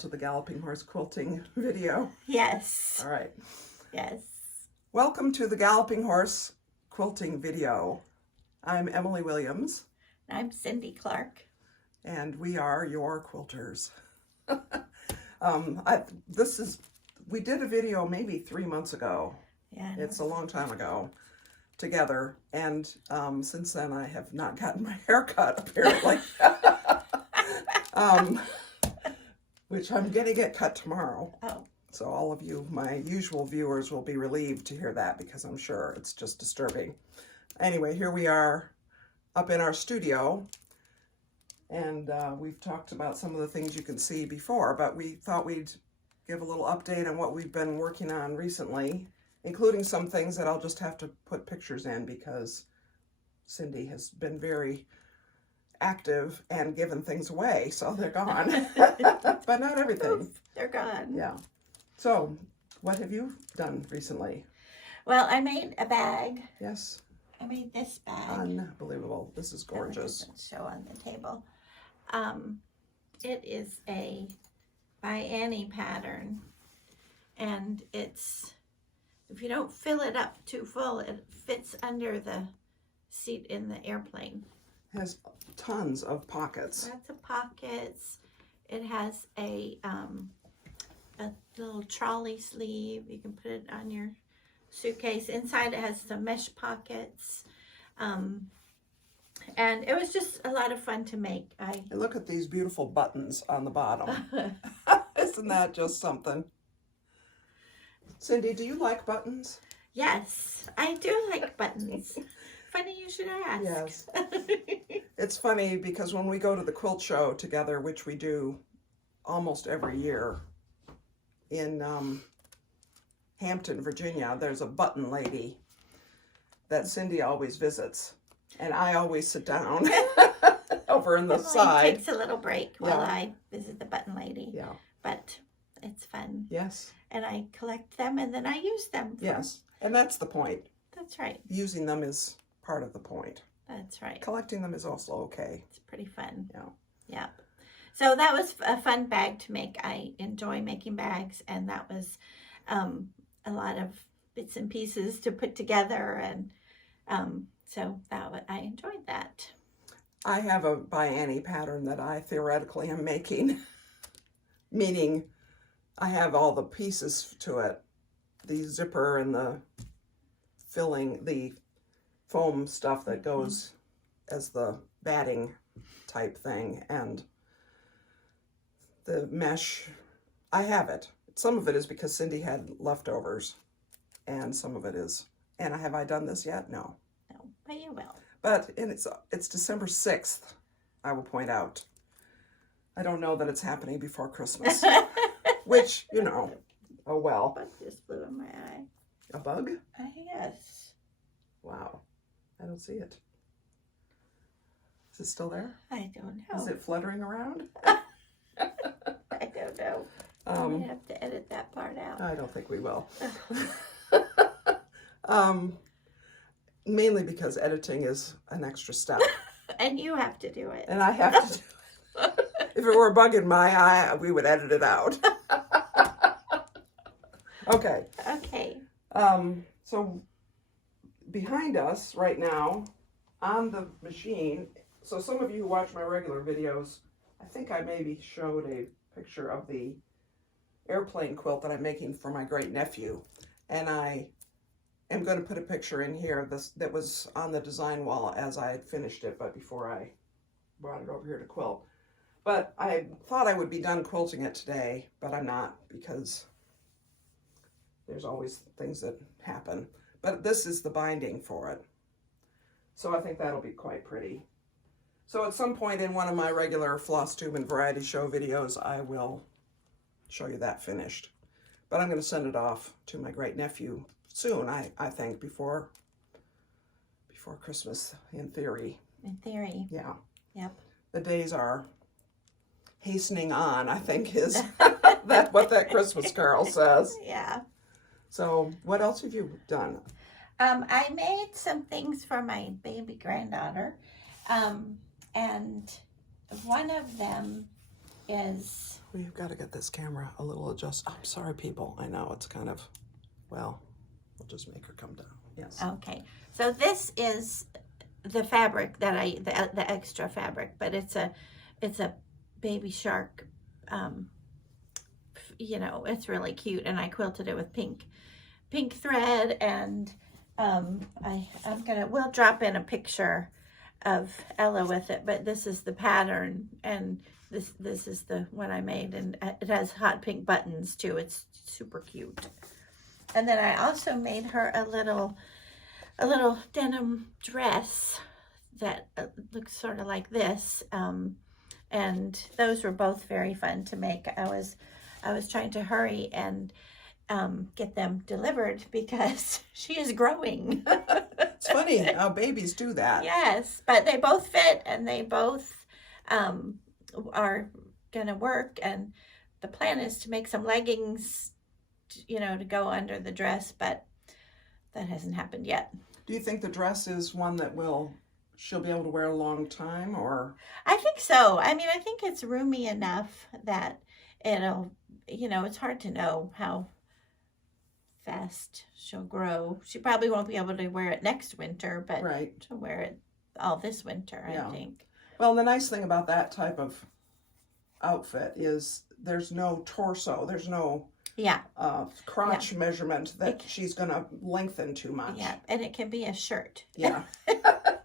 to the Galloping Horse Quilting video? Yes. All right. Yes. Welcome to the Galloping Horse Quilting video. I'm Emily Williams. I'm Cindy Clark. And we are your quilters. We did a video maybe 3 months ago. Yeah. It's a long time ago together. And since then I have not gotten my hair cut, apparently. Which I'm going to get cut tomorrow. Oh. So all of you, my usual viewers, will be relieved to hear that because I'm sure it's just disturbing. Anyway, here we are up in our studio. And we've talked about some of the things you can see before, but we thought we'd give a little update on what we've been working on recently, including some things that I'll just have to put pictures in because Cindy has been very active and given things away, so they're gone. But not everything. Oof, they're gone. Yeah. So, what have you done recently? Well, I made a bag. Yes. I made this bag. Unbelievable. This is gorgeous. That doesn't show on the table. It is a by Annie pattern, and it's, if you don't fill it up too full, it fits under the seat in the airplane. Has tons of pockets. Lots of pockets. It has a little trolley sleeve. You can put it on your suitcase. Inside it has some mesh pockets. And it was just a lot of fun to make. And look at these beautiful buttons on the bottom. Isn't that just something? Cindy, do you like buttons? Yes, I do like buttons. Funny you should ask. Yes. It's funny because when we go to the quilt show together, which we do almost every year in Hampton, Virginia, there's a button lady that Cindy always visits. And I always sit down over in the Emily side. takes a little break while I visit the button lady. Yeah. But it's fun. Yes. And I collect them and then I use them. Yes. And that's the point. That's right. Using them is part of the point. That's right. Collecting them is also okay. It's pretty fun. Yeah. Yeah. So that was a fun bag to make. I enjoy making bags, and that was a lot of bits and pieces to put together, and so I enjoyed that. I have a by Annie pattern that I theoretically am making, meaning I have all the pieces to it, the zipper and the filling, the foam stuff that goes as the batting type thing, and the mesh. I have it. Some of it is because Cindy had leftovers, and some of it is, and have I done this yet? No. No, but you will. But it's December 6th, I will point out. I don't know that it's happening before Christmas, which, you know, oh well. Bug just flew in my eye. A bug? Yes. Wow. I don't see it. Is it still there? I don't know. Is it fluttering around? I don't know. I'm gonna have to edit that part out. I don't think we will. Mainly because editing is an extra step. And you have to do it. And I have to do it. If it were a bug in my eye, we would edit it out. Okay. Okay. So behind us right now on the machine, so some of you who watch my regular videos, I think I maybe showed a picture of the airplane quilt that I'm making for my great nephew. And I am going to put a picture in here that was on the design wall as I had finished it, but before I brought it over here to quilt. But I thought I would be done quilting it today, but I'm not because there's always things that happen. But this is the binding for it. So I think that'll be quite pretty. So at some point in one of my regular floss tube and variety show videos, I will show you that finished. But I'm going to send it off to my great nephew soon, I think, before Christmas, in theory. In theory. Yeah. Yep. The days are hastening on, I think, is what that Christmas carol says. Yeah. So what else have you done? I made some things for my baby granddaughter. And one of them is We've got to get this camera a little adjusted. I'm sorry, people. I know it's kind of, well, we'll just make her come down. Yes. Okay. So this is the fabric that the extra fabric, but it's a baby shark. You know, it's really cute, and I quilted it with pink thread, and we'll drop in a picture of Ella with it, but this is the pattern, and this is the one I made, and it has hot pink buttons too. It's super cute. And then I also made her a little denim dress that looks sort of like this, and those were both very fun to make. I was trying to hurry and get them delivered because she is growing. It's funny how babies do that. Yes, but they both fit, and they both are gonna work, and the plan is to make some leggings, you know, to go under the dress, but that hasn't happened yet. Do you think the dress is one that she'll be able to wear a long time, or? I think so. I mean, I think it's roomy enough that it'll, you know, it's hard to know how fast she'll grow. She probably won't be able to wear it next winter, but right. she'll wear it all this winter, I think. Well, the nice thing about that type of outfit is there's no torso, there's no crotch measure,ment that she's going to lengthen too much. Yeah, and it can be a shirt. Yeah.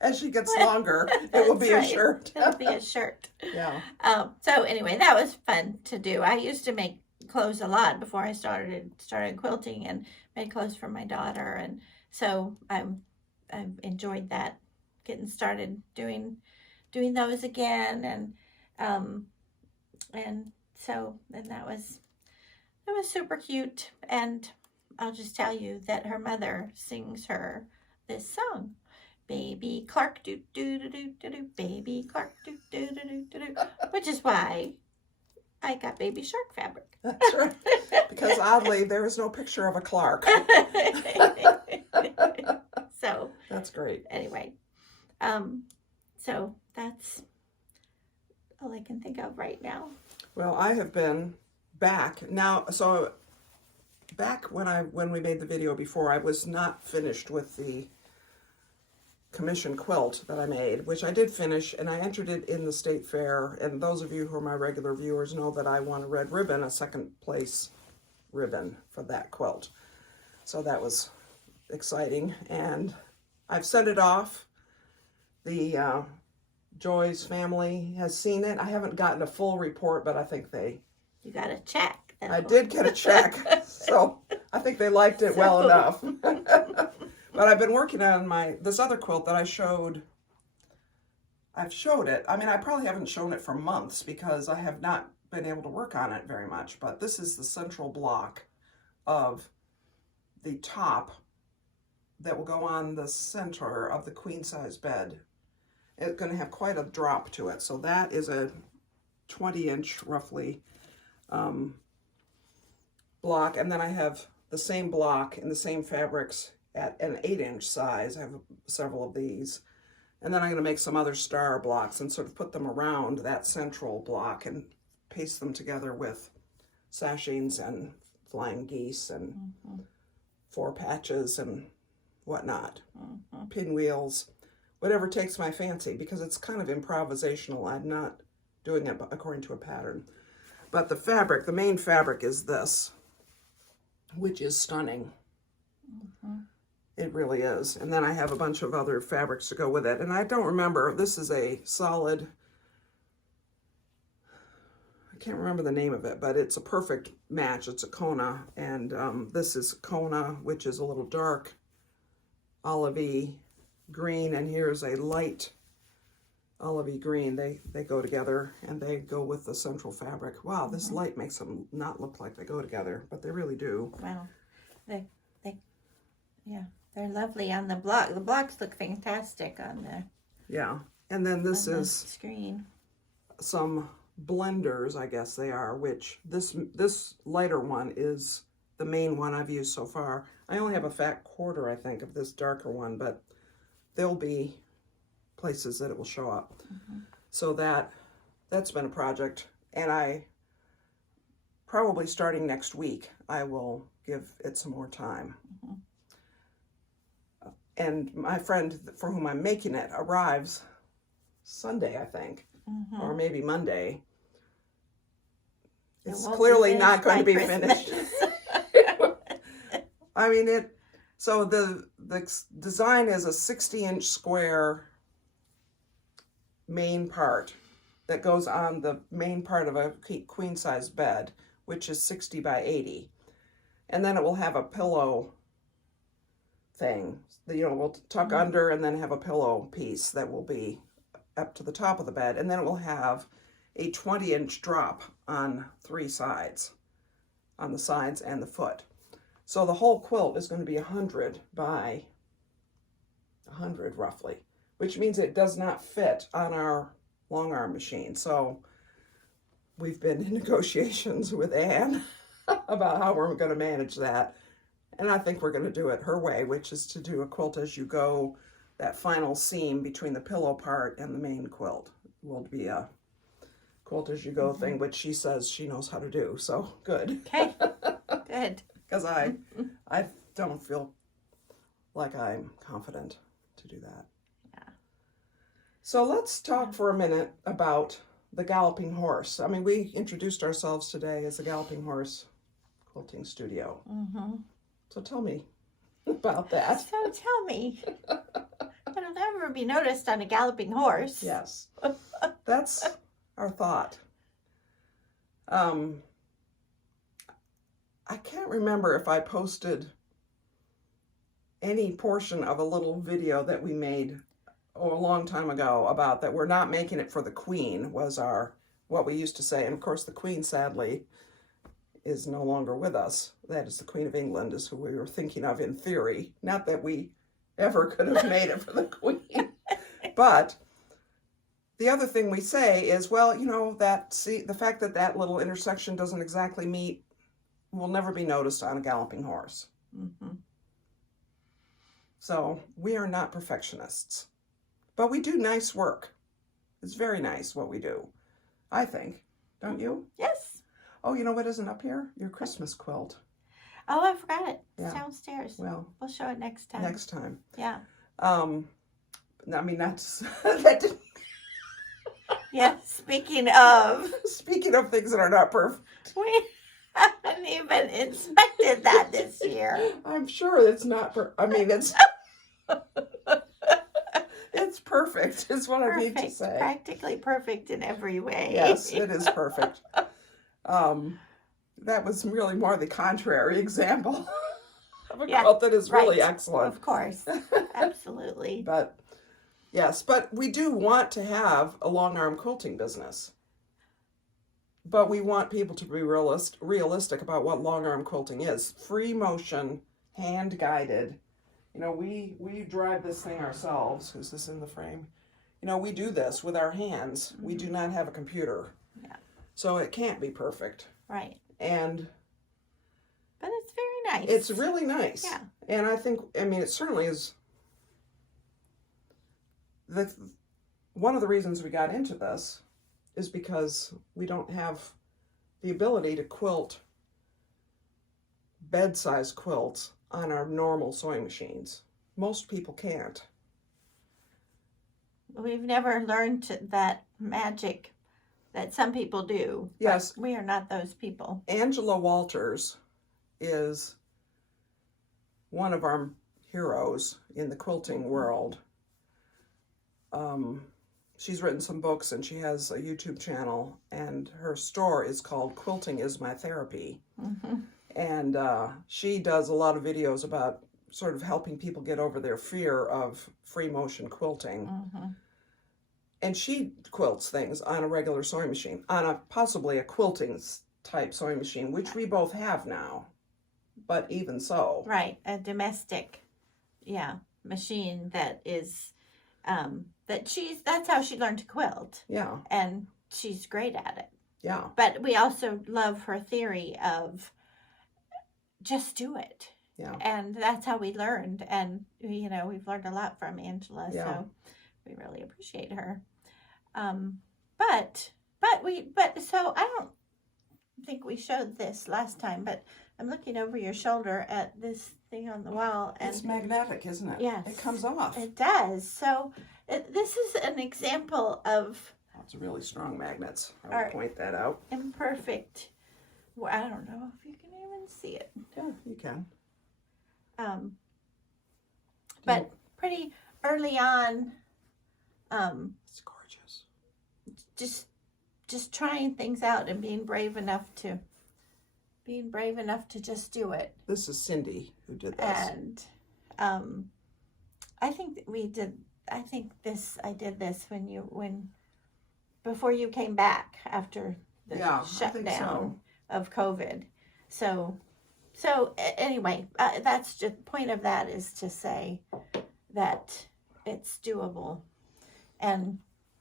As she gets longer, it will be a shirt. It'll be a shirt. Yeah. So anyway, that was fun to do. I used to make clothes a lot before I started quilting, and made clothes for my daughter, and so I've enjoyed that, getting started doing those again, and that was super cute. And I'll just tell you that her mother sings her this song, Baby Clark do do do do do do, Baby Clark do do do do do do, which is why I got baby shark fabric. That's right. Because oddly, there is no picture of a Clark. So that's great. Anyway, so that's all I can think of right now. Well, I have been back now. So back when we made the video before, I was not finished with the commission quilt that I made, which I did finish, and I entered it in the state fair. And those of you who are my regular viewers know that I won a red ribbon, a second place ribbon for that quilt. So that was exciting, and I've sent it off. The Joy's family has seen it. I haven't gotten a full report, but I think You got a check. I did get a check, so I think they liked it well enough. But I've been working on this other quilt that I've showed it. I mean, I probably haven't shown it for months because I have not been able to work on it very much, but this is the central block of the top that will go on the center of the queen size bed. It's going to have quite a drop to it. So that is a 20-inch roughly block, and then I have the same block in the same fabrics at an 8-inch size. I have several of these, and then I'm going to make some other star blocks and sort of put them around that central block and paste them together with sashings and flying geese and four patches and whatnot, pinwheels, whatever takes my fancy, because it's kind of improvisational. I'm not doing it according to a pattern. But the fabric, the main fabric is this, which is stunning. It really is. And then I have a bunch of other fabrics to go with it. And I don't remember, this is a solid, I can't remember the name of it, but it's a perfect match. It's a Kona. And this is Kona, which is a little dark olivey green. And here's a light olivey green. They go together, and they go with the central fabric. Wow, this light makes them not look like they go together, but they really do. Wow. They're lovely on the block. The blocks look fantastic on the and then this is screen. Some blenders, I guess they are, which this lighter one is the main one I've used so far. I only have a fat quarter, I think, of this darker one, but there'll be places that it will show up. So that's been a project, and I probably starting next week, I will give it some more time. And my friend for whom I'm making it arrives Sunday, I think, or maybe Monday. It's clearly not going to be finished. I mean, so the design is a 60-inch square main part that goes on the main part of a queen size bed, which is 60 by 80. And then it will have a pillow thing that, we'll tuck under and then have a pillow piece that will be up to the top of the bed. And then it will have a 20-inch drop on 3 sides, on the sides and the foot. So the whole quilt is going to be 100 by 100 roughly, which means it does not fit on our long arm machine. So we've been in negotiations with Anne about how we're going to manage that. And I think we're going to do it her way, which is to do a quilt as you go. That final seam between the pillow part and the main quilt will be a quilt as you go thing, which she says she knows how to do. So good. Okay, good. Because I don't feel like I'm confident to do that. Yeah. So let's talk for a minute about the Galloping Horse. I mean, we introduced ourselves today as the Galloping Horse Quilting Studio. So tell me about that. So tell me. It'll never be noticed on a galloping horse. Yes, that's our thought. I can't remember if I posted any portion of a little video that we made a long time ago about that we're not making it for the Queen, was what we used to say. And of course the Queen sadly is no longer with us. That is the Queen of England, is who we were thinking of in theory. Not that we ever could have made it for the Queen. But the other thing we say is, well, the fact that that little intersection doesn't exactly meet will never be noticed on a galloping horse. So we are not perfectionists, but we do nice work. It's very nice what we do, I think. Don't you? Yes. Oh, you know what isn't up here? Your Christmas quilt. Oh, I forgot it. It's Yeah. downstairs. Well, We'll show it next time. next time. Yeah. I mean, that didn't. Yeah. Speaking of things that are not perfect. we haven't even inspected that this year. I'm sure it's not. I mean, it's it's perfect. Is what I need to say. Practically perfect in every way. Yes, it is perfect. That was really more the contrary example of a quilt that is really excellent. Of course, absolutely. But yes, but we do want to have a long arm quilting business. But we want people to be realistic about what long arm quilting is. Free motion, hand guided. We drive this thing ourselves. Is this in the frame? We do this with our hands. We do not have a computer. Yeah. So it can't be perfect. Right. But it's very nice. It's really nice. Yeah. And it certainly is. One of the reasons we got into this is because we don't have the ability to quilt bed-size quilts on our normal sewing machines. Most people can't. We've never learned that magic that some people do. Yes. We are not those people. Angela Walters is one of our heroes in the quilting world. She's written some books and she has a YouTube channel, and her store is called Quilting is My Therapy. And she does a lot of videos about sort of helping people get over their fear of free motion quilting. And she quilts things on a regular sewing machine, on possibly a quilting type sewing machine, which we both have now. But even so. Right, a domestic, machine that is, that's how she learned to quilt. Yeah. And she's great at it. Yeah. But we also love her theory of just do it. Yeah. And that's how we learned. And, we've learned a lot from Angela. Yeah. So we really appreciate her. So think we showed this last time, but I'm looking over your shoulder at this thing on the wall, and It's magnetic, isn't it? yes, It comes off. it does. So this is an example of Lots of really strong magnets. I All will right. point that out. imperfect. Well, I don't know if you can even see it. Yeah, you can. But pretty early on, It's gorgeous. just trying things out and being brave enough to just do it. This is Cindy who did this. And I think that I did this before you came back after the Yeah, I think shutdown so. of COVID. So anyway, that's just point of that is to say that it's doable, and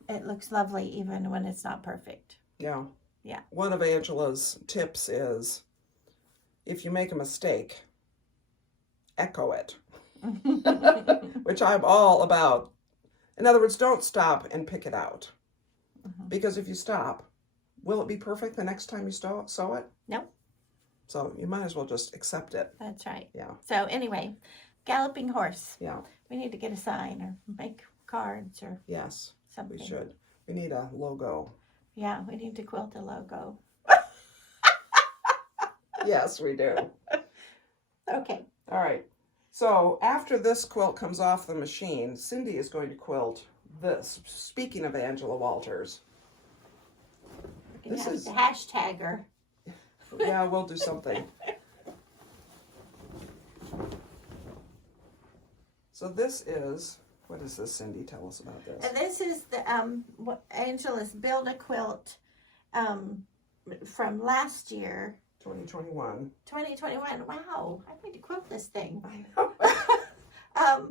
it looks lovely even when it's not perfect. Yeah. Yeah. One of Angela's tips is, if you make a mistake, echo it, which I'm all about. In other words, don't stop and pick it out. Because if you stop, will it be perfect the next time you sew it? No. So you might as well just accept it. That's right. Yeah. So anyway, Galloping Horse. Yeah. We need to get a sign or make cards or Yes, something. we should. We need a logo. Yeah, we need to quilt a logo. Yes, we do. Okay. All right. So after this quilt comes off the machine, Cindy is going to quilt this. Speaking of Angela Walters. We can This have is- to hashtag her. Yeah, we'll do something. So this is, what is this, Cindy? Tell us about this. And this is the what Angela's Build a Quilt from last year, 2021. 2021. Wow, I need to quilt this thing. I know.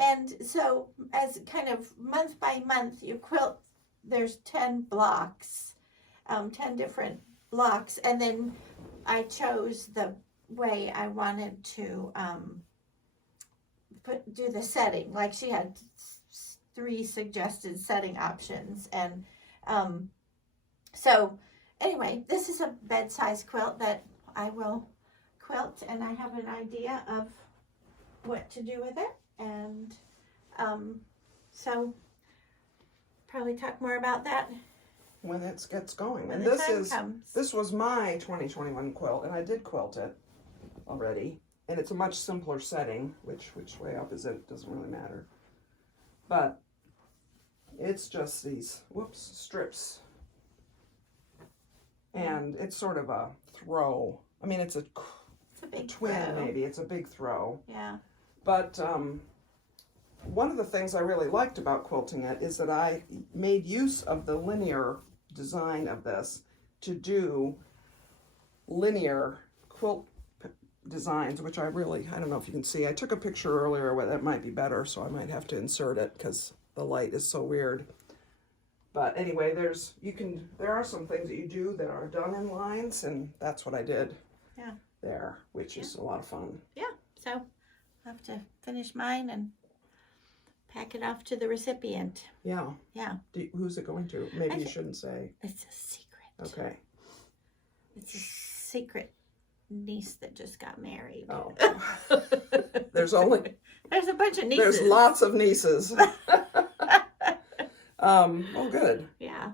And so as kind of month by month, you quilt, there's 10 blocks, 10 different blocks. And then I chose the way I wanted to do the setting. Like she had 3 suggested setting options. And so anyway, this is a bed-size quilt that I will quilt, and I have an idea of what to do with it. And so probably talk more about that When it gets going. when And the this time is, comes. this was my 2021 quilt, and I did quilt it already. And it's a much simpler setting. Which way up is it? Doesn't really matter. But it's just these, strips. And it's sort of a throw. I mean, it's a big twin, throw. maybe. It's a big throw. Yeah. But one of the things I really liked about quilting it is that I made use of the linear design of this to do linear quilt designs, which I don't know if you can see. I took a picture earlier where that might be better, so I might have to insert it because the light is so weird. But anyway, there are some things that you do that are done in lines, and that's what I did. Yeah. There, which is a lot of fun. Yeah. So I'll have to finish mine and pack it off to the recipient. Yeah. Yeah. Who's it going to? Maybe you shouldn't say. It's a secret. Okay. It's a secret niece that just got married. Oh. There's a bunch of nieces. There's lots of nieces. Oh, good. Yeah.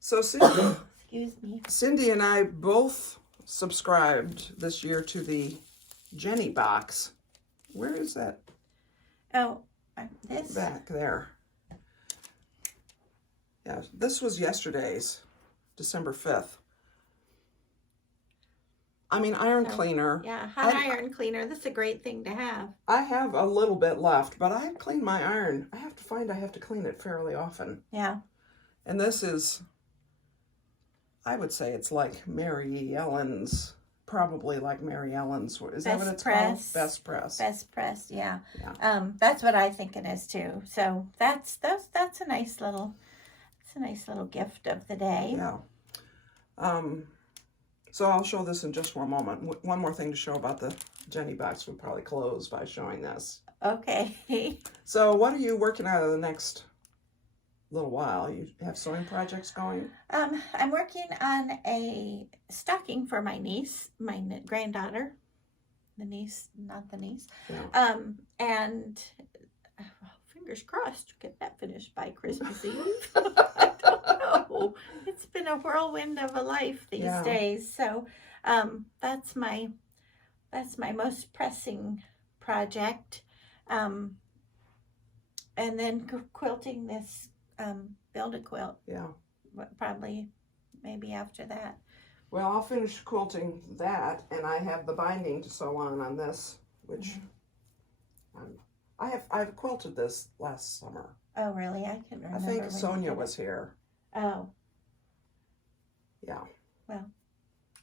So Cindy, Excuse me. Cindy and I both subscribed this year to the Jenny box. Where is that? Oh, this? Back there. Yeah, this was yesterday's, December 5th. I mean, iron cleaner. Yeah, hot iron cleaner. That's a great thing to have. I have a little bit left, but I clean my iron. I have to clean it fairly often. Yeah. And this is, I would say it's like Mary Ellen's, probably like Mary Ellen's. Is that what it's called? Best Press. Best Press, yeah. Yeah. That's what I think it is too. So that's a nice little gift of the day. Yeah. So I'll show this in just one moment. One more thing to show about the Jenny box would probably close by showing this. Okay. So what are you working out of the next little while. You have sewing projects going? I'm working on a stocking for my niece, my granddaughter. The niece, not the niece. Yeah. And fingers crossed, get that finished by Christmas Eve. I don't know. It's been a whirlwind of a life these days. So that's my most pressing project. And then quilting this build a quilt. Yeah. Probably maybe after that. Well, I'll finish quilting that, and I have the binding to sew on this, which I've quilted this last summer. Oh, really? I can remember. I think Sonia was here. Oh. Yeah. Well.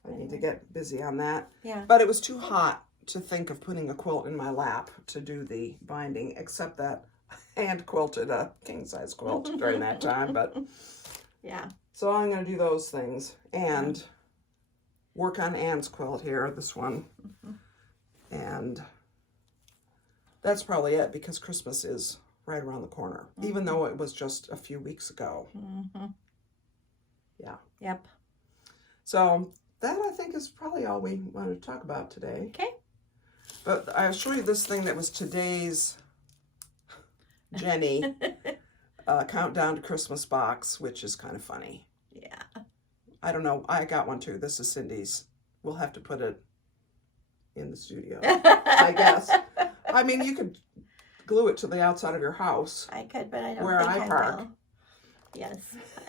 I need to get busy on that. Yeah. But it was too hot to think of putting a quilt in my lap to do the binding, except that I hand quilted a king-size quilt during that time. But yeah. So I'm going to do those things and work on Anne's quilt here, this one. And that's probably it, because Christmas is right around the corner, even though it was just a few weeks ago. Yeah. Yep. So that, I think, is probably all we wanted to talk about today. Okay. But I'll show you this thing that was today's Jenny countdown to Christmas box, which is kind of funny. Yeah. I don't know. I got one too. This is Cindy's. We'll have to put it in the studio, I guess. I mean, you could glue it to the outside of your house. I could, but I don't where think I park. will. Yes.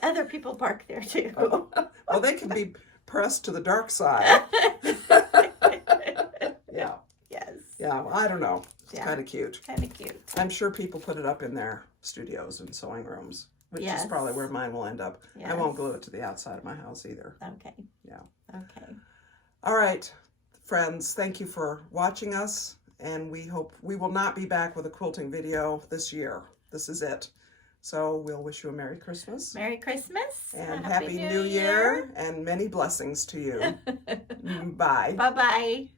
Other people park there too. Well, they can be pressed to the dark side. Yeah. Yes. Yeah, well, I don't know. It's kind of cute. Kind of cute. I'm sure people put it up in their studios and sewing rooms, which is probably where mine will end up. Yes. I won't glue it to the outside of my house either. Okay. Yeah. Okay. All right, friends, thank you for watching us, and we hope we will not be back with a quilting video this year. This is it. So we'll wish you a Merry Christmas. Merry Christmas. And Happy New Year, and many blessings to you. Bye. Bye-bye.